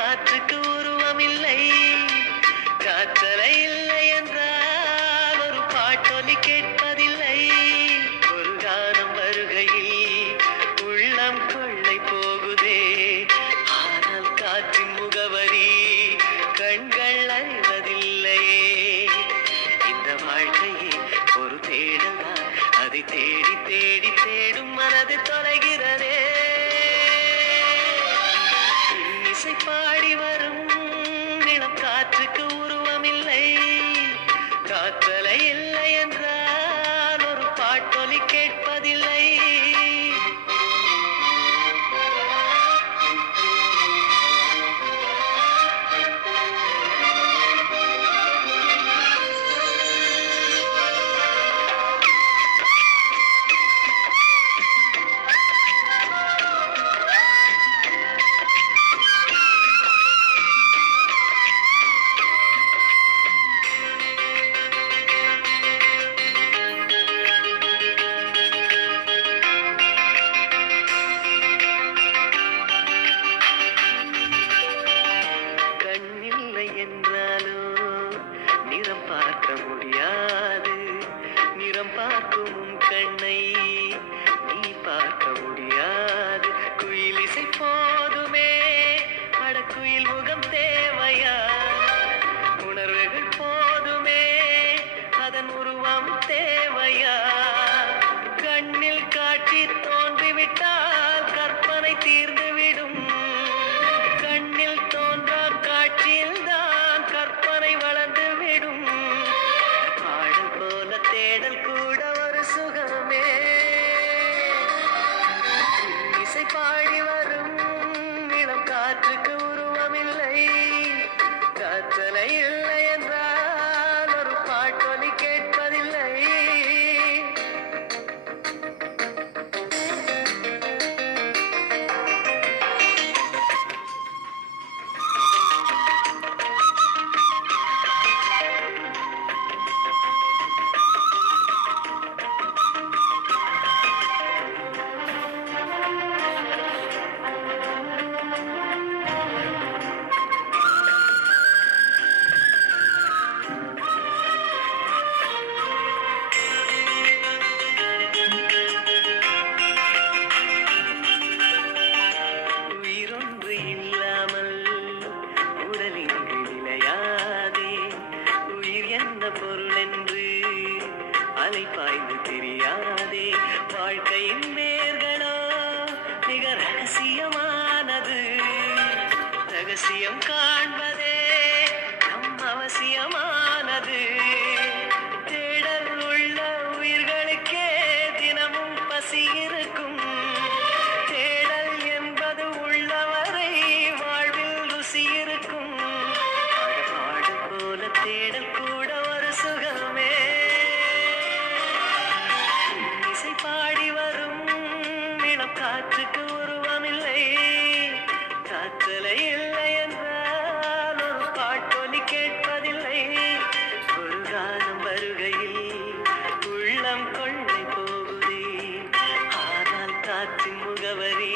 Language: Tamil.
காற்றுக்கு உருவமில்லை, காற்றலை இல்லை என்றால் ஒரு பாட்டொலி கேட்பதில்லை. ஒரு கானம் வருகையில் உள்ளம் கொள்ளை போகுதே, ஆனால் காற்றின் முகவரி கண்கள் அறிவதில்லையே. இந்த வாழ்க்கையே ஒரு தேடல்தான், அதை தேடி தேடி தேடும் மனது தொலைகிறதே. இசை பாடி வரும் இளம் காற்றுக்கு உருவமில்லை, காற்றலை இல்லை என்றால் ஒரு பாட்டொலி கேட்பதில்லை. நிறம் பார்க்க முடியாது, நிறம் பார்க்கும் உன் கண்ணை நீ பார்க்க முடியாது. குயில் இசை போதுமே, அடக்குயில் முகம் தேவையா? உணர்வுகள் போதுமே, அதன் உருவம் தேவையா? கண்ணில் காட்சி தோன்றிவிட்டால் கற்பனை தீர்ந்துவிடும், கண்ணில் தோன்றா காட்சியில் தான் கற்பனை வளர்ந்து விடும். பாடல் போல தேடல் கூட ஒரு சுகமே, இசை பாடி வரும் இளம் காற்றுக்கு உருவமில்லை, காற்றலை இல்லை என்றால் ஒரு பாட்டொலி கேட்பதில்லை. பொருள் என்று அலை பாய்ந்து தெரியாதே, வாழ்க்கையின் வேர்களோ மிக ரகசியமானது. ரகசியம் காண்பதே நம் அவசியமானது. தேடல் உள்ள உயிர்களுக்கே தினமும் பசி இருக்கும், தேடல் என்பது உள்ளவரை வாழ்வில் ருசி இருக்கும். பாடு போல தேடல் கூட ஒரு சுகமே, இசை பாடி வரும் இளம் காற்றுக்கு உருவமில்லை, காற்றலை இல்லை என்றால் ஒரு பாட்டொலி கேட்பதில்லை. ஒரு கானம் வருகையில் உள்ளம் கொள்ளை போகுதே, ஆனால் காற்றின் முகவரி